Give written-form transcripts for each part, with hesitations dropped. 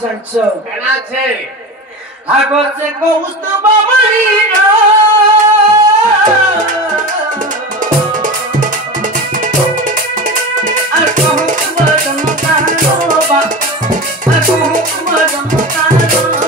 संचो केना छे आगो से कौस्तुभ मणिरो আর কহু তোমার জন্মকারো বা আর কহু তোমার জন্মকারো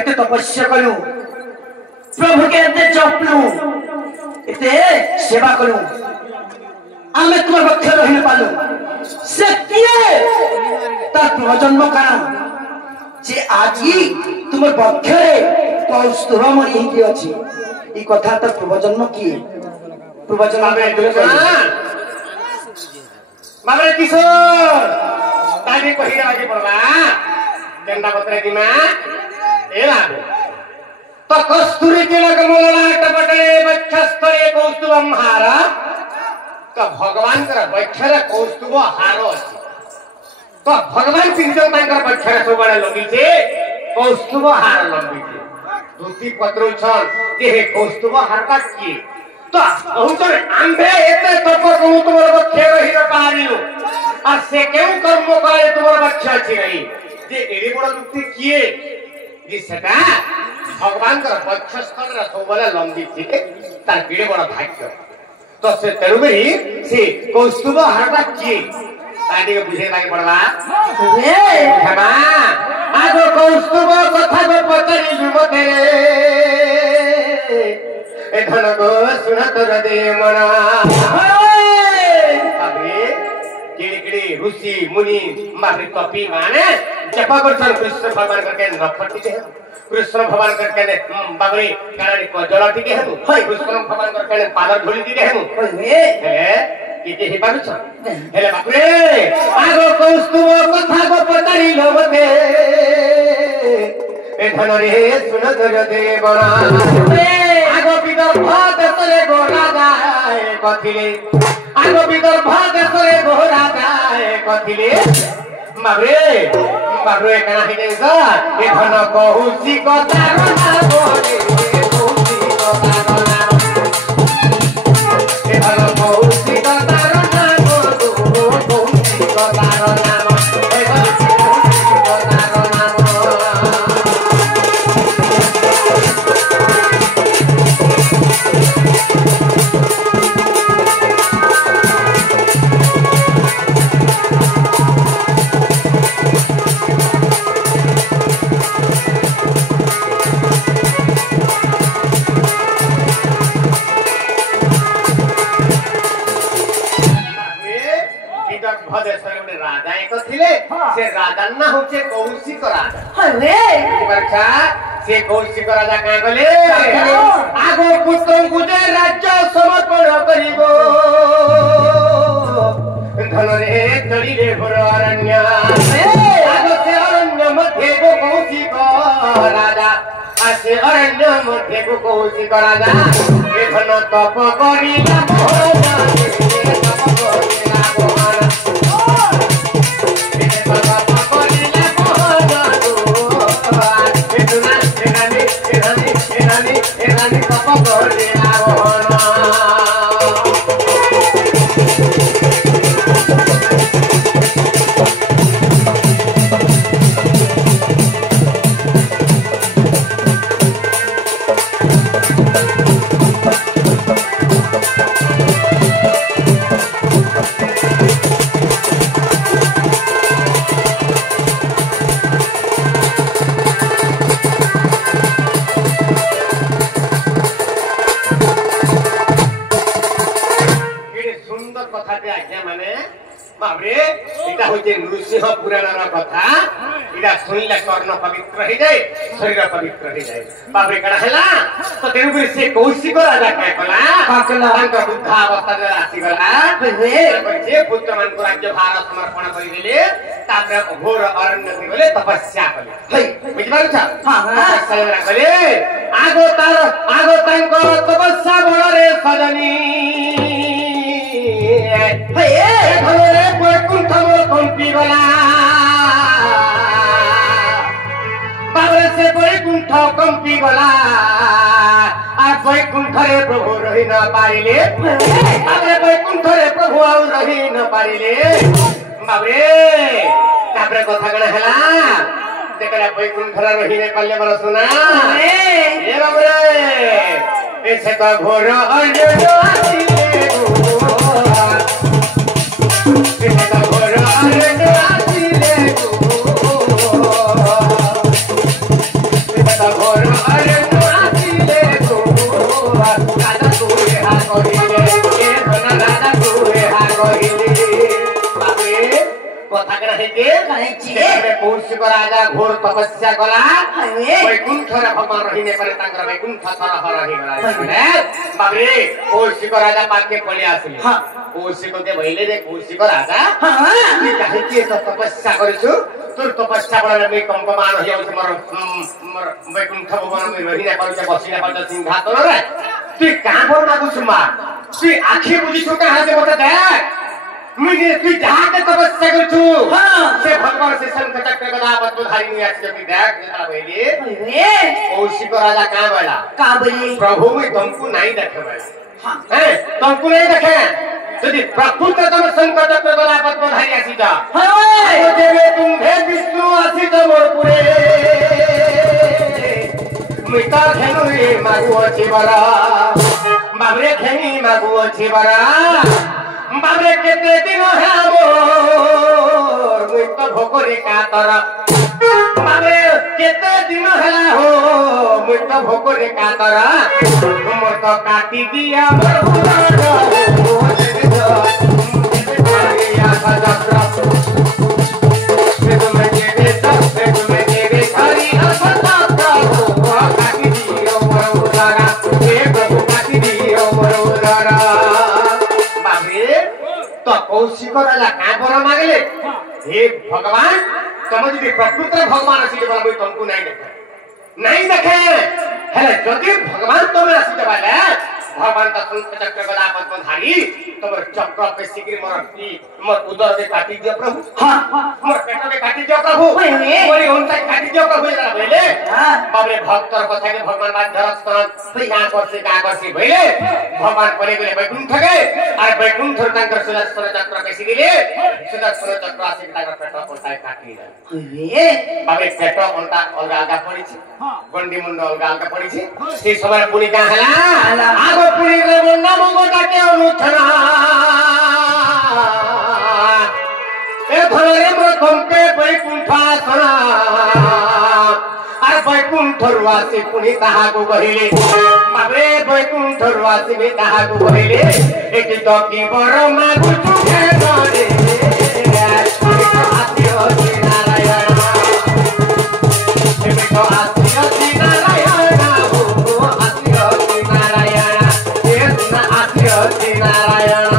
एते तपस्या कलु प्रभु के एते जपलु एते सेवा कलु आमे तुम पक्ष रहिन पालु से किए ता तुम जन्म कारण जे आजी तुम पक्ष रे कौस्तुभ मणि ही अछि ई कथा त पूर्व जन्म किए पूर्व जन्म में मारे किशोर ताली कहिरा आगे पड़ला केंदा पत्रे दिमा एला तो कस्तूरी तिलक मोलनाट बटे बक्षस्तरे कौस्तुभम हार तो भगवान कर बक्षर कौस्तुभ हार अछि तो भगवान तीन तांकर बक्षर सबले लगी छे कौस्तुभ हार लगी छे धुती पत्र छन के हे कौस्तुभ हार का की तो बहुतर आंबे एते तप कहू तुमर बक्षर ही पारिलो आ से केउ कर्म करे तुमर बक्षर छी नहीं जे एडी बड़ दुक्ति किए जे सेटा भगवान कर बक्षस्थल रा सबले लंबी थी तार केडे बड़ भाग्य तो से तेरुबेरी से कौस्तुभ हारबा की ताडी के बुझे लागे पड़ला रे हेमा आगो कौस्तुभ कथा को पतरी जुमते रे ए धन को सुनत हृदय मना अबे किड़ी ऋषि मुनि मारे कपि माने जप करछन कृष्ण भगवान करके नखटी के कृष्ण भगवान करके बागरी काड़ी को जलटी के हेनु होय कृष्ण भगवान करके पादर धोली के हेनु होय हे किते हे पारुछ हेले बापरे आगो कौस्तुभ कथा को पतारी लोबते ए धन रे सुन धर देवना आगो विदर्भ देशरे गो राजा कथिले आगो विदर्भ देशरे गो राजा कथिले बाबरे कना हिने सा ए धन कहूसी कथा ना बोले कहूसी कथा ना ए धन कहूसी कथा ना बोलो कहूसी कथा ना ए धन कहूसी कथा ना से राजा ना होचे कौशिक राजा हरे बरखा से कौशिक राजा का गले आगो पुत्र गुजे राज्य समर्पण करिबो धन रे तड़ी रे भर अरण्य आगो से अरण्य मध्ये को कौशिक राजा आसे अरण्य मध्ये को कौशिक राजा ए धन तप करिला भोजन तप करिला भोजन पुराण कथा इरा सुनले कर्ण पवित्र हो जाए शरीर पवित्र हो जाए बाबरे कड़ा हैला तो तेनु से कौशिक राजा काय कला तांक बुद्धावस्था रे आसी गला जे पुत्र मान को राज्य भार समर्पण करि देले तापर घोर अरण्य गले तपस्या कले है बुझबार छ हां तपस्या कले आगो तांक तपस्या बड़ रे सजनी हे भले बैकुंठ मोर कंपी गला बाबरे से बैकुंठ कंपी गला आ बैकुंठ रे प्रभु रही न पारिले बाबरे बैकुंठ रे प्रभु आउ रही न पारिले बाबरे तापरे कथा कण हला तेकरा बैकुंठ रे रही न पाले मला सुना ए बाबरे ऐसे का घोर अन्य आसीले कौशिक राजा घोर तपस्या कला बैकुंठ भगवान रही ने परे तांकर बैकुंठ तरह रही गला बाबरे कौशिक राजा पाके पळे आसले कौशिक के भइले रे कौशिक राजा तू काहे के तपस्या करछु तोर तपस्या बळे मे कंपमान हो जाउ मोर बैकुंठ भगवान में रही ने परे बसिना परे सिंहासन रे तू का पर मागुछु मा तू आखी बुझिछु कहां से मते देख मुझे तू जहां के तपस्या करछु से भगवान से शंख चक्र गदा पद्मधारी नि आछि जति देख देला भइले कौशिक राजा का बोली प्रभु में तुमको नहीं देखे भाई हैं तुमको नहीं देखे यदि प्रकृत तुम शंख चक्र गदा पद्मधारी आछि जा तो देवे तुम हे विष्णु आछि तो मोर पुरे मिता धेनु मागु अछि बरा बाबरे धेनी मागु अछि बरा बाबरे केते दिन है मोर मुई तो भोकरे कातर बाबरे केते दिन हला हो मुई तो भोकरे कातर मोर तो काटी दिया बरहुदार हो या सजत्र से तुम जेबे सब से तुम जेबे हरि असतत्र हो काटी दियो बरहुदार हे प्रभु काटी दियो बरहुदार तो कौशिक राजा का बर मागले हे भगवान तुम यदि प्रकृत भगवान आसी बोला मुई तुमको नहीं देखे हेले जदि भगवान तुम आसी देबाले भगवान का शंख चक्र गदा पद्मधारी तुम चक्र पे सिगिर मोर उदर के काटी दियो प्रभु हां मोर पेट में काटी दियो प्रभु मोरी उनता काटी दियो प्रभु जरा भइले बाबरे भक्तर कथा के भगवान बात धरस्तन का करसी भइले भगवान परे गले बैकुंठ गए और बैकुंठ तांकर सुदर्शन चक्र के सिगिले सुदर्शन चक्र आसी तांकर पेट कोताय काटी रे बाबरे पेट कोंता अलगा पड़ी छी गंडी मुंड अलगा पड़ी छी से समय पुनी का हला आगो पुनी रे मुंडा मंगोटा के अनुथना ए भले मोर कंपे बैकुंठ आसना আর বৈকুণ্ঠ রুয়াসি পুনি তাহাকু কহিলে বাবে বৈকুণ্ঠ রুয়াসি বি তাহাকু কহিলে এটি তো কি বড় মাগু চুকে ধরে আসিও শ্রী নারায়ণ এটি তো আসিও শ্রী নারায়ণ ও আসিও শ্রী নারায়ণ এ না আসিও শ্রী নারায়ণ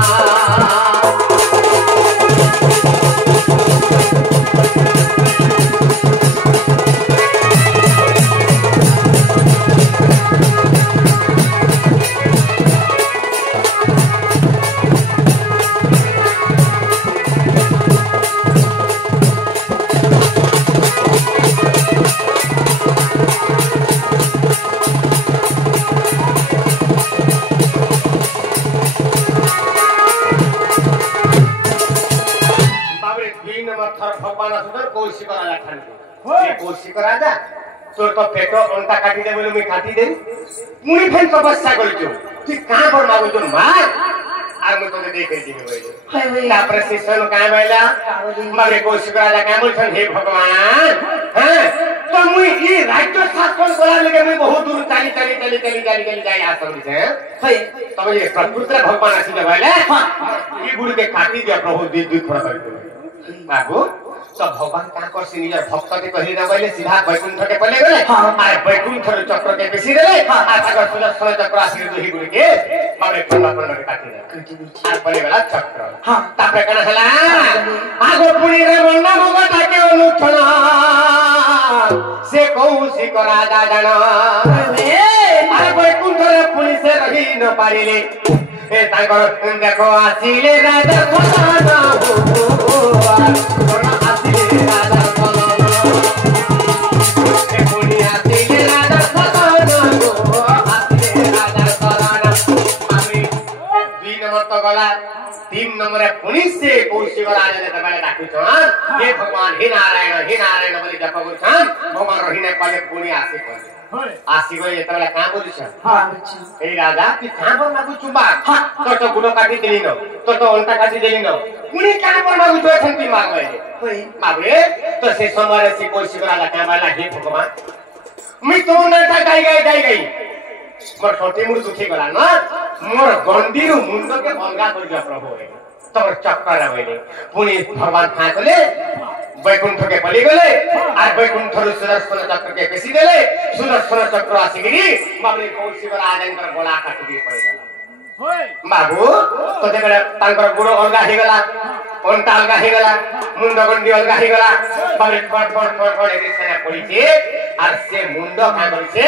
कौशिक राजा तोर तो पेट अंटा काटी दे बोले मैं काटी दे मुनी फेन तपस्या करियो तू कहां पर मागो तो मार आर मैं तोने देख रही बोले तापर से सन का बैला मारे कौशिक राजा का बोलछन हे भगवान हैं तो मुई ई राज्य शासन कोला लगे मैं बहुत दूर चली जाई आ सब से है तब ये प्रकृति भगवान आसी दे बोले ई गुरु के काटी दिया प्रभु दी दुख खड़ा कर बाबू तो भगवान का करसी निजर भक्त के कहि न गइले सीधा बैकुंठ के पले गले आ बैकुंठ रो चक्र के बेसी देले आ तकर सुदर्शन चक्र आसी दुही गुड़ के बाबे पन्ना के काटी दे आ पले गला चक्र हां तापे कना हला आगो पुरी रे मन्ना भगता के अनुठना से कौसी को राजा जाना आ बैकुंठ रे पुरी से रही न पारिले ए ताकर देखो आसीले राजा कोना तीन नंबर पुलिस से कौशिक राजा ने तबले डाकू छन हे भगवान हे नारायण बोली जप गो छन भगवान रहिने पले पुनी आसी पले आसी गो ये तबले का बोली छन हां ए राजा कि का पर मागु चुबा तो गुनो काटी देली न तो उल्टा काटी देली न पुनी का पर मागु जो छन की मागवे होई मागे तो से समय से कौशिक राजा का बाला हे भगवान मी तो न था गई मोर छोटी मुड़ दुखी गला न मोर गंडीरु मुंड के भंगा कर दिया प्रभु तब चक्कर आवेले पुनी भगवान खाकले बैकुंठ के पली गले आ बैकुंठ रु सुदर्शन चक्र के पेसी देले सुदर्शन चक्र आसीगिरी मामले कौशिक राजंकर गोला काट दिए पड़ेगा होय बाबू तो देखले तांकर गुड़ अलगा हे गला ओंटा अलगा हे गला मुंड गंडी अलगा हे गला बाबे फट एरी सेना पड़ी छे আর সে মুন্ড কা কইছে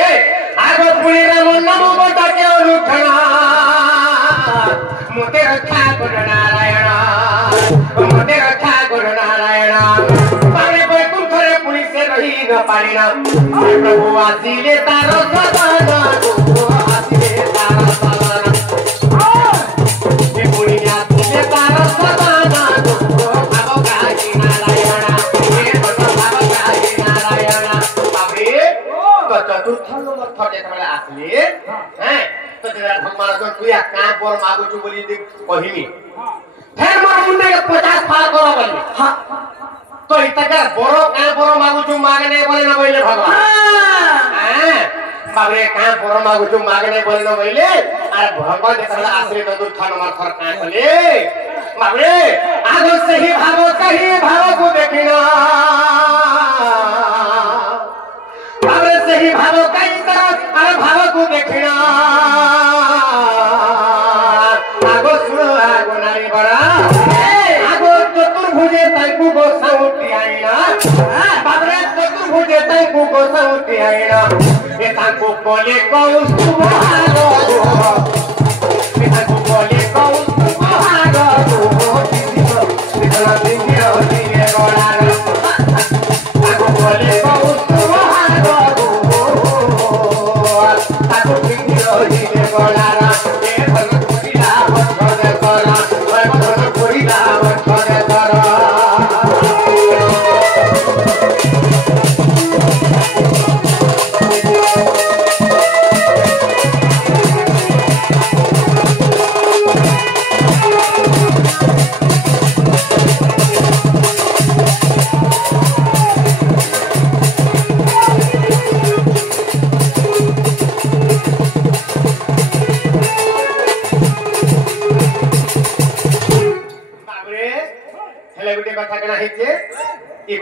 আগো পুরীর মন্না মমতা কে অনুঠনা মতে রক্ষা কর নারায়ণ মতে রক্ষা কর নারায়ণ পারে বৈকুণ্ঠরে পুলিশে রহি ন পারিনা প্রভু আসিলে তার সদান আসিলে তার সদান এ পুরী আসিলে তার সদান ভাব গাহি নারায়ণ এ ভাব গাহি নারায়ণ तो चतुर्थ नंबर थटे तबले आसले हैं तो तेरा भगवान को तुया का पर मागु छु बोली दे कहिनी फेर मोर मुंडे के 50 फाल करो बोली हां तो इतका बरो का बरो मागु छु मागने बोले न बोले भगवान हैं बाबरे का बरो मागु छु मागने बोले न बोले अरे भगवान के तबले आसले चतुर्थ नंबर थर का बोले बाबरे आगो सही भाव को देखिना सही भाव कई तरह अरे भाव को देखना आगो सुनो आगो नारी बड़ा आगो चतुर्भुजे तैकु को सौटी आईना बाबरे चतुर्भुजे तैकु को सौटी आईना ये ताको बोले कौस्तुभ आगो ये ताको बोले कौस्तुभ आगो दिखला दिखला दिए गोला आगो बोले कौस्तुभ आगो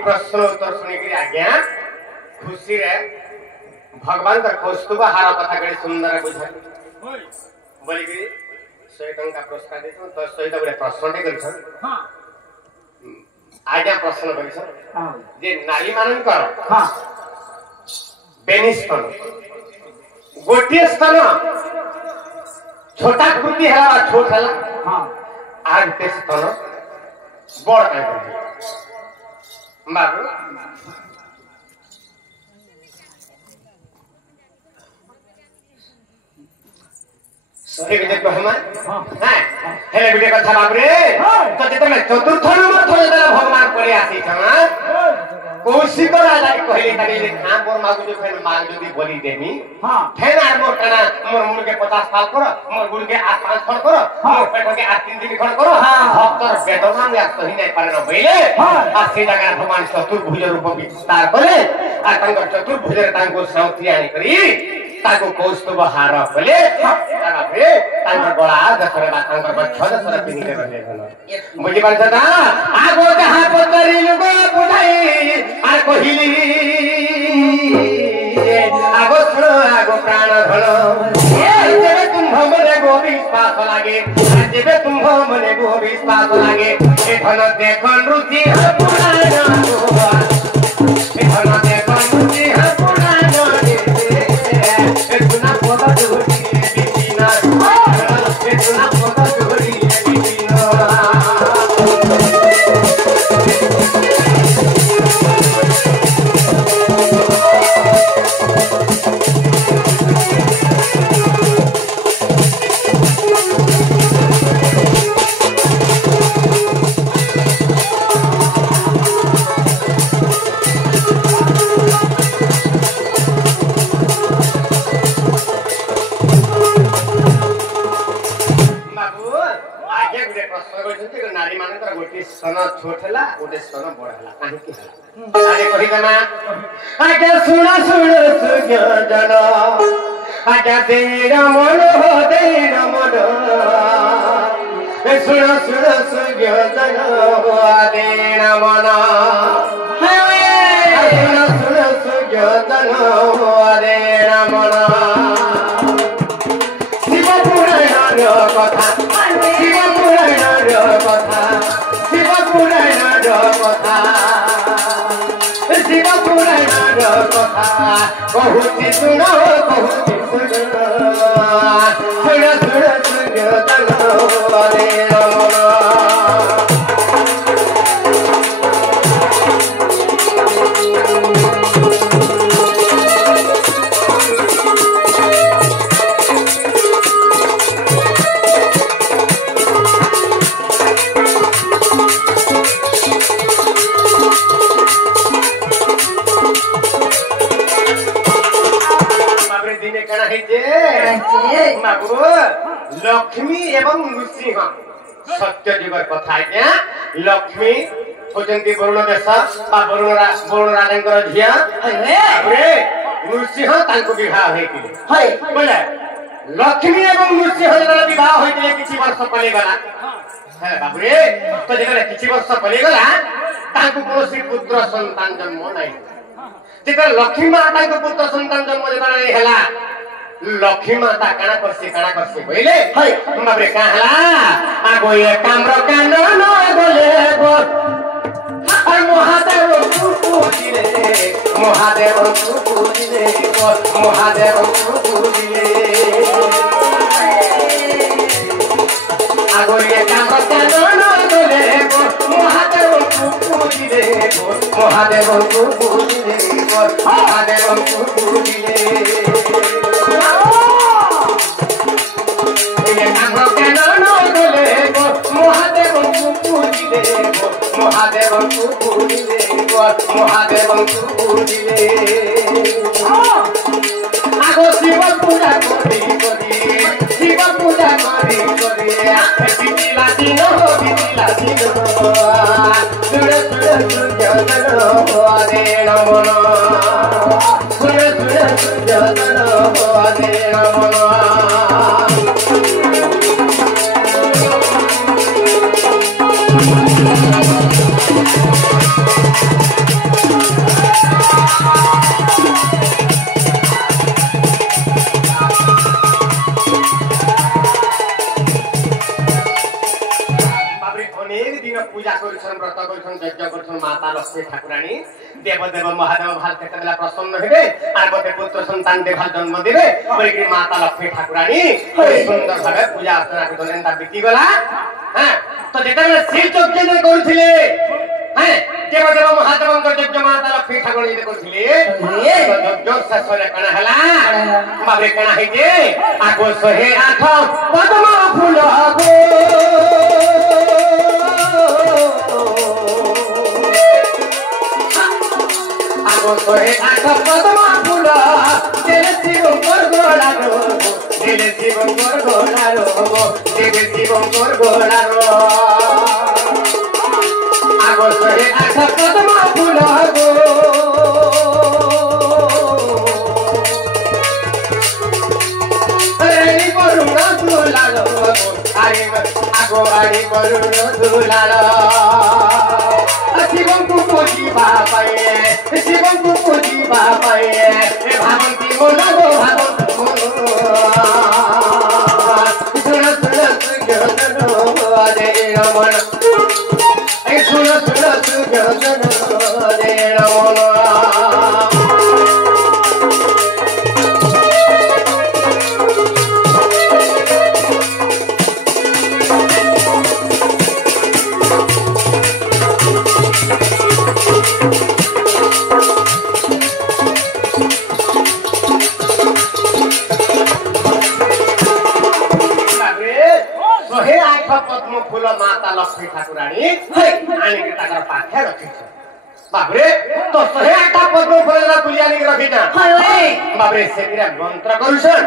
प्रश्न उत्तर सुनी के आज्ञा खुशी रे भगवान का कौस्तुभ हार कथा के सुंदर बुझा बोली कि 100 टंका पुरस्कार देछन तो 100 बड़े प्रश्न दे करछन हां आज्ञा प्रश्न करछन हां जे नारी मानन कर हां बेनिस्तन गोटिए स्थान छोटा कृति हला छोट हला हां आज ते स्थान बड़ काय कर बाबू सही विजय को हम हां हेले विजय कथा बाप रे तो जेते में चतुर्थ नंबर थोड़े देला भगवान करे आसी छ कौशिक राजा के कहले ताके खां पर मागु जो फेन माग जदी बोली देमी हां फेन आर मोर कना मोर मुड़ के 50 साल करो मोर गुड़ के 8 5 फल करो मोर पेट के 8 3 दिन खड़ करो भक्तर वेदना में सही नहीं पारे न भइले आ से जगह भगवान चतुर्भुज रूप विस्तार करे आ तांको चतुर्भुज तांको साउथी आनी करी ताको कौस्तुभ हार पले ताके तांको गळा दसरे तांको बच्छ दसरे पिनी के रहले छन बुझि पाछ ता आगो जहा पतरी लुगो बुझाई आ कहिली आगो सुनो आगो प्राण धन जेबे तुम्भ मने गो विश्वास लागे जेबे तुम्भ मने गो विश्वास लागे ए धन देखन रुचि ह पुराण ए धन देखन रुचि ह पुराण छोटला ओडे सन बढला काहे के आगे कहि गना आगे सुन सुन सुजन आगे देर मन हो देर मन ए सुन सुन सुजन हो देर मन हे सुन सुन सुजन हो देर मन शिव पुराण रो कथा शिव पुराण रो कथा शिव पुराण कथा शिव पुराण कथा कहुची सुन कहुची सुन सुन सुन सुन रे लक्ष्मी एवं नृसिंह सत्य जुगर कथा आज्ञा लक्ष्मी होचंती वरुण देश वरुण राजा झिया नृसिंह तांको विवाह होइतिले बोले लक्ष्मी एवं नृसिंह जरा विवाह होइतिले किछि वर्ष पले गला है बाबुरे तो जेकरे किछि वर्ष पले गला तांको कोनोसी पुत्र संतान जन्म नाही जेकरे लक्ष्मी माता को पुत्र संतान जन्म जेबा नाही हला लक्ष्मी माता काना करसी बोले बाबरे कहला आगो ये कामरो कान न बोले गो और महादेव पूजिले गो महादेव पूजिले आगो ये कामरो कान न बोले गो महादेव पूजिले गो महादेव पूजिले महादेव पूजिले आगो शिव पूजा करी शिव पूजा करी बितिला दिन सुर सुर सुजन हरे नमन सुर सुर सुजन हरे नमन पूजा करिसन व्रत करिसन यज्ञ करिसन माता लक्ष्मी ठाकुरानी देव देव महादेव भाल केतला प्रसन्न हेबे आर मते पुत्र संतान देव जन्म देबे ओइके माता लक्ष्मी ठाकुरानी सुंदर भाबे पूजा अर्चना करथन एंता बिति गला हां तो जेतले शिव यज्ञ ने करथिले हां देव देव महादेव को यज्ञ माता लक्ष्मी ठाकुरानी ने करथिले यज्ञ ससरे कना हला बाबे कना हेजे आगो सहे आठ पद्म फूल आगो सोहे आठ पद्मा फूल देले शिव गोड़ारो देले शिव गोड़ारो देले शिव गोड़ारो आगो सोहे आठ पद्मा फूल गो करुण दुलाल शिवଙ୍କୁ ପୂଜିବା ପାଇଁ ଶିବଙ୍କୁ ପୂଜିବା ପାଇଁ ଭାବନ୍ତି ମନ ଗो ଭାବନ୍ତି ମନ ଶୁଣ ଶୁଣ ସୁଜନ ଦେଣ ମନ ଶୁଣ ଶୁଣ ସୁଜନ ଦେଣ ମନ पद्म फूल माता लक्ष्मी ठाकुराणी आनिक ताकर पाखे रखिछ बाबरे तो 108 पद्म फूल तुली आनिक रखिछ बाबरे सेतिरा मंत्र करूछन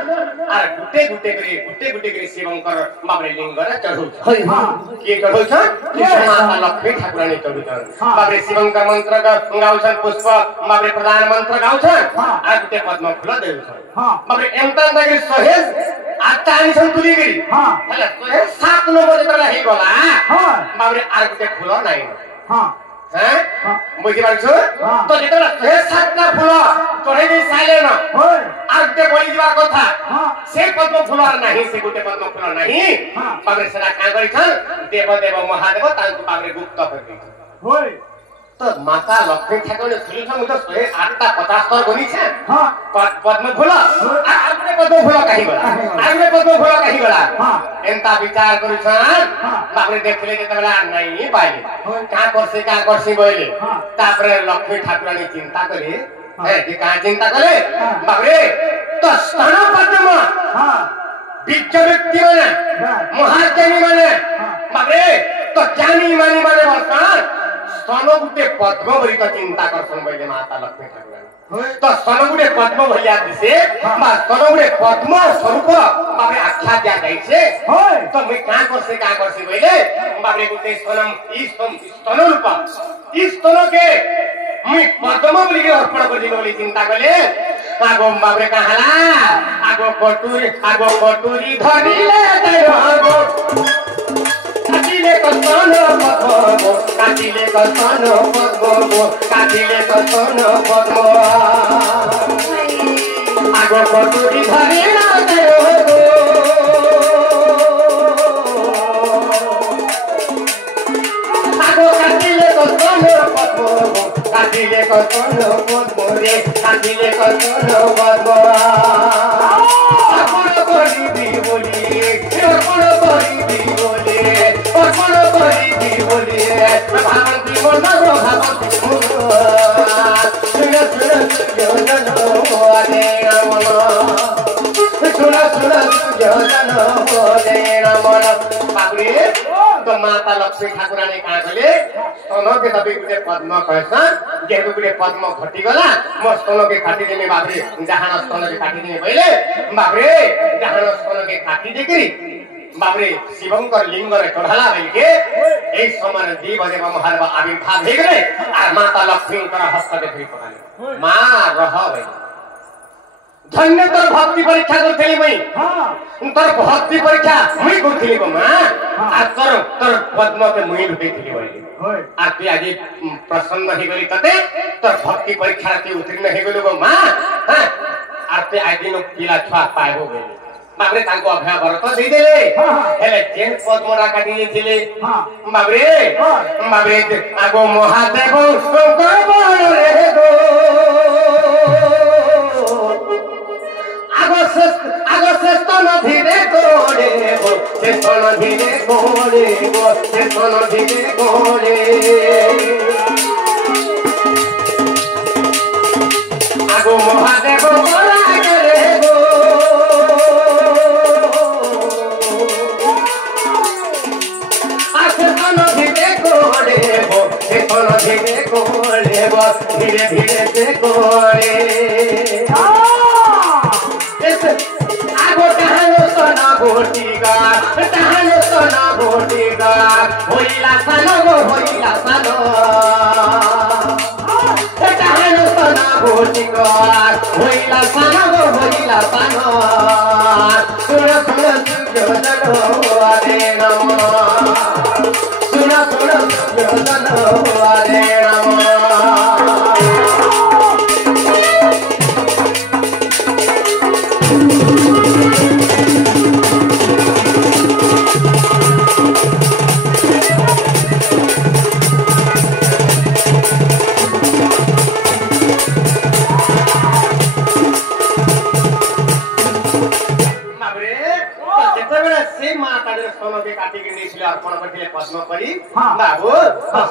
आर गुटे गुटे करी शिवंकर बाबरे लिंग रे चढुछ के चढुछ माता लक्ष्मी ठाकुराणी चढुछन बाबरे शिवंकर मंत्र गाउछन पुष्प बाबरे प्रधान मंत्र गाउछन आर गुटे पद्म फूल देउछन बाबरे एमता तक 108 आनिछन तुली गरी हैला 107 नंबर जेतला हे गला बाबरे आर गुटे फूल नाही हैं बुझि पाछो तो जेतला 107 ना फूल तोरे नै साले न आर गुटे बळी जीवा कथा से पद्म फूल नाही से गुटे पद्म फूल नाही बाबरे सेना का गरिछन देव देव महादेव तांको बाबरे गुप्त करबी होय तो माता लक्ष्मी ठाकुराणी सुलिछन मुझे 108 टा 50 स्तर गनी छे पद्म फूल आगुने पद्म फूल काहि गला एंता विचार करूछन बाबरे देखले के तबला नहीं पाइले का करसे बोले तापरे लक्ष्मी ठाकुराणी चिंता करे है कि का चिंता करे बाबरे तो स्तन पद्म विज्ञ व्यक्ति माने महाज्ञानी माने बाबरे तो ज्ञानी माने वर्तमान स्तन गुटे पद्म बरी का चिंता करसन बोले माता लक्ष्मी ठाकुराणी तो स्तन गुटे पद्म भलिया दिसे बा स्तन गुटे पद्म स्वरूप बाबरे आख्या दिया जाइछे तो मैं का करसे बोले बाबरे गुटे स्तन रूप ई स्तन के मैं पद्म बोली के अर्पण कर दिनो बोली चिंता करले आगो बाबरे कहाला आगो कटुरी धरिले तैरो काटिले कसन पद्म आगो कटुरी धरिले तैरो आगो काटिले कसन पद्म रे काटिले कसन पद्म अर्पण करिबी बोली भावती मन भावती तो माता लक्ष्मी ठाकुराणी का गले स्तन के दबी गुटे पद्म कहसन जेतु गुटे पद्म घटी गला म स्तन के काटी देने बाबरे जहान स्तन के काटी देने पहिले बाबरे जहान स्तन के काटी देकरी बाबरे शिवंकर लिंग रे चढ़ाला बेलके ए समय देव देव महादेव आविर्भाव हे गले आ माता लक्ष्मी कर हस्त के धरि पकाले मां रह गई धन्य तोर भक्ति परीक्षा करथली मई तोर भक्ति परीक्षा मई करथली को मां आ तोर पद्म के मुई लुटेथली बोली आ तू आज प्रसन्न हे गली तते तोर भक्ति परीक्षा ती उत्तीर्ण हे गलो को मां हां आ ते आज दिन पिला छुआ पाए हो गई बाबरे तांको अभय भरत दे देले हेले जेन पद्मरा काटी दिले बाबरे आगो महादेव रे गो आगो स्तन धीरे गोड़े स्तन धीरे गोड़े आगो महादेव रे गो धीरे धीरे से कोरे आगो टहनो सोना गोटिगा होइला सानो टहनो सोना गोटिगा होइला सानो सुन सुन सुजनो आदे नमो हरे नमः बाबू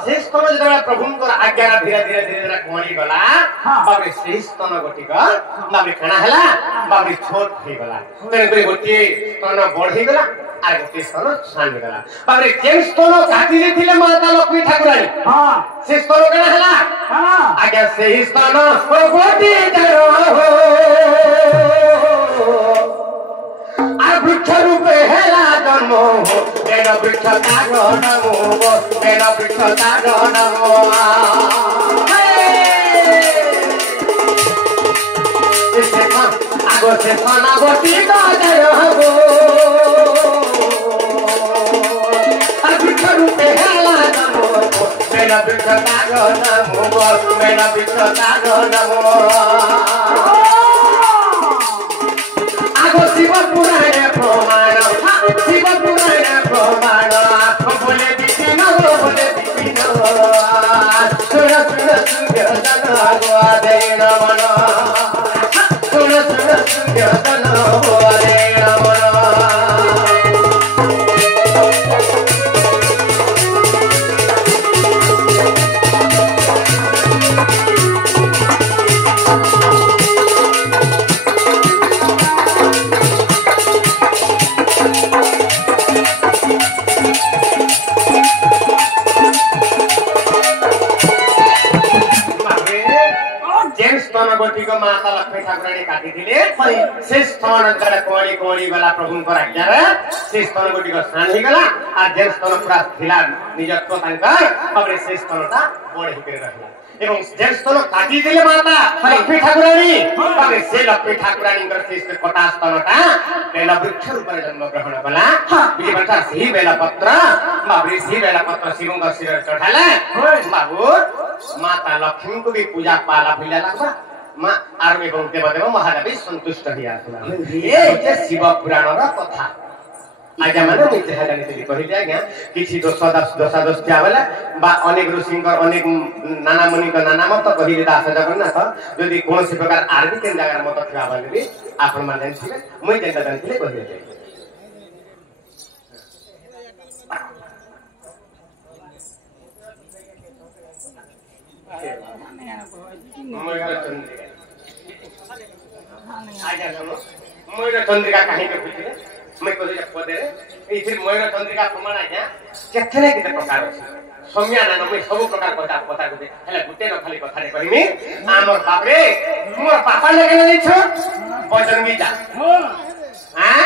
से स्तन जो प्रभु आज्ञा धीरे धीरे धीरे कणी गला बाबरे से स्तन गोटिक बाबरे कणा हला बाबरे छोट हो गला तेरे गोटे स्तन बढ़ी गला आर गोटे स्तन सानी गला बाबरे के स्तन काटी देथिले माता लक्ष्मी ठाकुरानी से स्तन कणा हला आज्ञा से स्तन गोटी जरो वृक्ष रूपे हेला जन्म तेन वृक्ष ताग नमो तेन वृक्ष ताग नमो आगो से सनावती जय हो वृक्ष रूपे हेला जन्म तेन वृक्ष ताग नमो तेन वृक्ष ताग नमो शिव पुराण प्रमाण शिव पुराण प्रमाण बोले विपिन बोले विपिन सुन सुन सुजन हरे नमन सुन सुन सुजन हरे नमन गोटी को माता लक्ष्मी ठाकुरानी काटी से स्तन जरा कोणी कोणी गला प्रभु आज्ञा से स्तन गोटी को सानी गला आ जे स्तन पूरा थिला निजत्व तांकर बाबरे से स्तनटा बढी के रहला एवं जे स्तन काटी दिले माता लक्ष्मी ठाकुरानी बाबरे से लक्ष्मी ठाकुरानी कर से कटा स्तनटा बेला वृक्ष रूप में जन्म ग्रहण कला बिजे बता सही बेला पत्र बाबरे सही बेला पत्र शिवंग शिर चढ़ाला बाबू माता लक्ष्मी को भी पूजा पाला भइला लागबा मां आरमे को देवदेव महादेव संतुष्ट हिया ये शिव पुराण रा कथा आजा माने मुझे हेलानी तली कहिले आज्ञा किछि दोष जावला बा अनेक ऋषिंकर अनेक नाना मुनि का नाना मत कहिले दास जगन्नाथ यदि कोन से प्रकार आरबी केन जगह मत थिया बले आपण माने छिले मुई जेंदा जानथिले कहिले मयूर चंद्रिका कहीं के पूछिले मैं कहले पदे ए फिर मयूर चंद्रिका प्रमाण आज्ञा केथले केते प्रकार अछि सम्या नाम मैं सब प्रकार कथा कथा गुते हेला गुते न खाली कथा रे कहिमी हमर बाप रे मोर पापा लगे नै छ बजरंगी जा हां